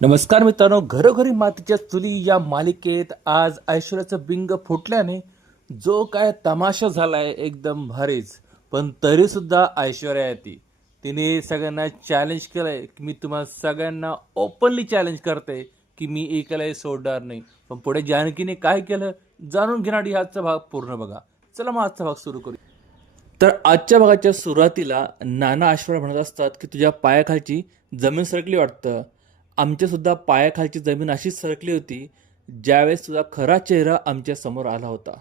नमस्कार मित्रांनो घरोघरी मातीच्या चुली या मालिकेत आज ऐश्वर्याचं बिंग फुटल्याने जो काय तमाशा झालाय एकदम भारीच. पण तरीसुद्धा ऐश्वर्या आहे ती तिने सगळ्यांना चॅलेंज केलंय. की मी तुम्हाला सगळ्यांना ओपनली चॅलेंज करते की मी एकालाही सोडणार नाही. पण पुढे जानकीने काय केलं जाणून घेणारी आजचा भाग पूर्ण बघा. चला मग आजचा भाग सुरू करू तर आजच्या भागाच्या सुरुवातीला नाना ऐश्वर्या म्हणत असतात की तुझ्या पायाखालची जमीन सरकली वाटतं. आमच्यासुद्धा पायाखालची जमीन अशीच सरकली होती ज्यावेळेस तुझा खरा चेहरा आमच्यासमोर आला होता.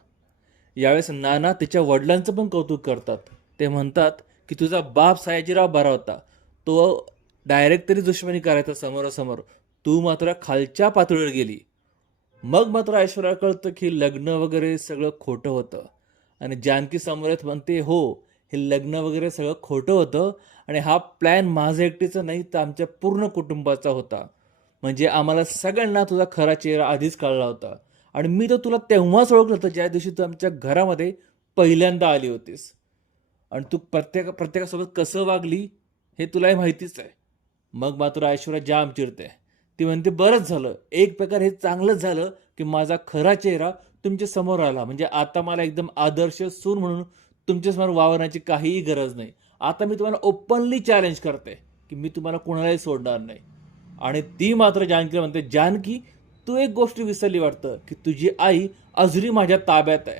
यावेळेस नाना तिच्या वडिलांचं पण कौतुक करतात. ते म्हणतात की तुझा बाप सयाजीराव बरा होता. तो डायरेक्ट तरी दुश्मनी करायचा समोरासमोर. तू मात्र खालच्या पातळीवर गेली. मग मात्र ऐश्वर्या कळतं की लग्न वगैरे सगळं खोटं होतं. आणि जानकी समोर येत म्हणते हो हे लग्न वगैरे सगळं खोटं होतं आणि हा प्लॅन माझं एकटीचा नाही तर आमच्या पूर्ण कुटुंबाचा होता. म्हणजे आम्हाला सगळ्यांना तुझा खरा चेहरा आधीच कळला होता. आणि मी तर तुला तेव्हाच ओळखलं होतं ज्या दिवशी तू आमच्या घरामध्ये पहिल्यांदा आली होतीस. आणि तू प्रत्येक प्रत्येकासोबत कसं वागली हे तुलाही माहितीच आहे. मग मात्र ऐश्वर्या जाम चिरते ती म्हणते बरंच झालं. एक प्रकार हे चांगलंच झालं की माझा खरा चेहरा तुमच्यासमोर आला. म्हणजे आता मला एकदम आदर्श सून म्हणून तुमच्यासमोर वावरण्याची काहीही गरज नाही. आता मी तुम्हाला ओपनली चॅलेंज करते की मी तुम्हाला कोणालाही सोडणार नाही. आणि ती मात्र जानकी म्हणते जानकी तू एक गोष्ट विसरली वाटतं की तुझी आई अजूनही माझ्या ताब्यात आहे.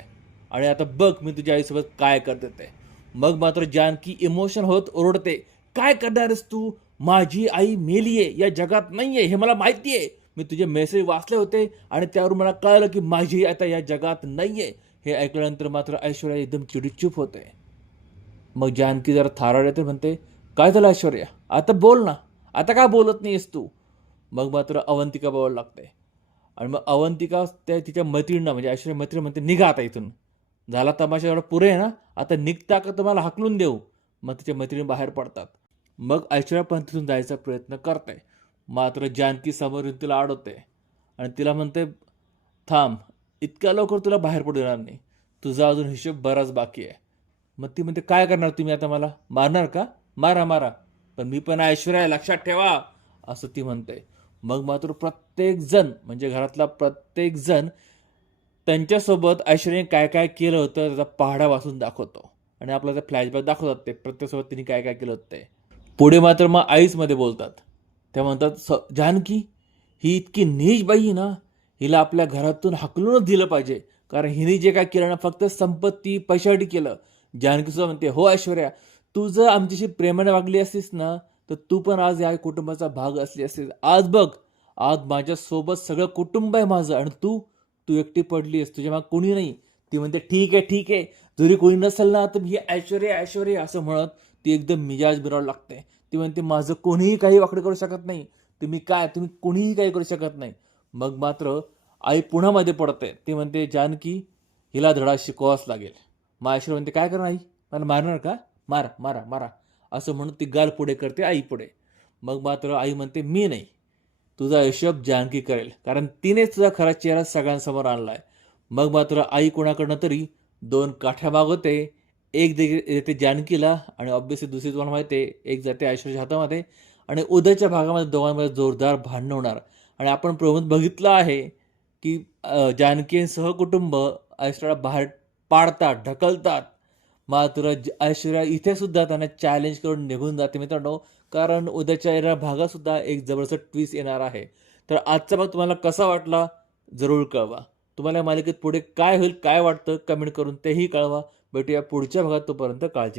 आणि आता बघ मी तुझ्या आईसोबत काय करते ते. मग मात्र जानकी इमोशन होत ओरडते काय करणारस तू? माझी आई मेलीये या जगात नाहीये हे मला माहिती आहे मी तुझे मेसेज वाचले होते आणि त्यावरून मला कळलं की माझी आता या जगात नाही आहे हे ऐकल्यानंतर मात्र ऐश्वर्या एकदम चिडीचूप होते. मग जानकी जरा थाराड येते म्हणते काय झालं ऐश्वर्या? आता बोल ना. आता काय बोलत नाहीस तू? मग मात्र अवंतिका बोलायला लागते. आणि मग अवंतिका त्या तिच्या मैत्रिणींना म्हणजे ऐश्वर्या मैत्रीण म्हणते निघा आता इथून. झाला तमाशा एवढा पुरे आहे ना? आता निघता का तुम्हाला हाकलून देऊ? मग तिच्या मैत्रिणी बाहेर पडतात. मग ऐश्वर्या पण तिथून जायचा प्रयत्न करते. मात्र जानकी समोरून तिला आडवते. आणि तिला म्हणते थांब इतक्या लवकर तुला बाहेर पडू देणार नाही. तुझा अजून हिशोब बराच बाकी आहे. मग ती म्हणते काय करणार तुम्ही आता मला? मारणार का? मारा मारा. पण मी पण ऐश्वर्या लक्षात ठेवा. असं ती म्हणते. मग मात्र प्रत्येक जण म्हणजे घरातला प्रत्येक जण त्यांच्यासोबत ऐश्वर्याने काय काय केलं होतं त्याचा पहाडा वाचून दाखवतो. आणि आपल्याला फ्लॅशबॅक दाखवतात ते. प्रत्येकसोबत तिने काय काय केलं होतं ते. पुढे मात्र मग आईसमध्ये बोलतात. त्या म्हणतात स जानकी ही इतकी नीच बाई आहे ना. हिला आपल्या घरातून हकलूनच दिलं पाहिजे. कारण हिने जे काय केलं ना फक्त संपत्ती पैशासाठी केलं. जानकी सुद्धा म्हणते हो ऐश्वर्या तू जर आमच्याशी प्रेमाने वागली असतीस ना तर तू पण आज या कुटुंबाचा भाग असली असतीस. आज बघ आज माझ्यासोबत सगळं कुटुंब आहे माझं आणि तू तू एकटी पडली आहेस. तुझ्या माग कोणी नाही. ती म्हणते ठीक आहे ठीक आहे. जरी कोणी नसेल ना तर ही ऐश्वर्या ऐश्वर्या असं म्हणत ती एकदम मिजाज बिरावं लागते. ती म्हणते माझं कोणीही काही वाकडं करू शकत नाही. तुम्ही काय तुम्ही कोणीही काही करू शकत नाही. मग मात्र आई पुन्हा मध्ये पडते. ती म्हणते जानकी हिला धडा शिकवावाच लागेल. मग म्हणते काय करणार आई? मला मारणार का? मारा मारा मारा. असं म्हणून ती गाल पुढे करते आई पुढे. मग मात्र आई म्हणते मी नाही. तुझा हिशोब जानकी करेल. कारण तिनेच तुझा खरा चेहरा सगळ्यांसमोर आणला आहे मग मात्र आई कोणाकडनं तरी दोन काठ्या मागवते. एक देते जानकीला आणि ऑब्विसली दुसरी तुम्हाला माहिती आहे एक जाते ऐश्वर्याच्या हातामध्ये आणि उद्याच्या भागामध्ये दोघांमध्ये जोरदार भांडणं होणार. आणि आपण प्रमोद बघितलं आहे की जानकी आणि सहकुटुंब ऐश्वर्या बाहेर पाडतात ढकलतात. मात्र ऐश्वर्या इथेसुद्धा त्यांना चॅलेंज करून निघून जाते मित्रांनो. कारण उद्याच्या येणाऱ्या भागातसुद्धा एक जबरदस्त ट्विस्ट येणार आहे. तर आजचा भाग तुम्हाला कसा वाटला? जरूर कळवा. तुम्हाला या मालिकेत पुढे काय होईल काय वाटतं? कमेंट करून तेही कळवा. भेटूया पुढच्या भागात तोपर्यंत काळजी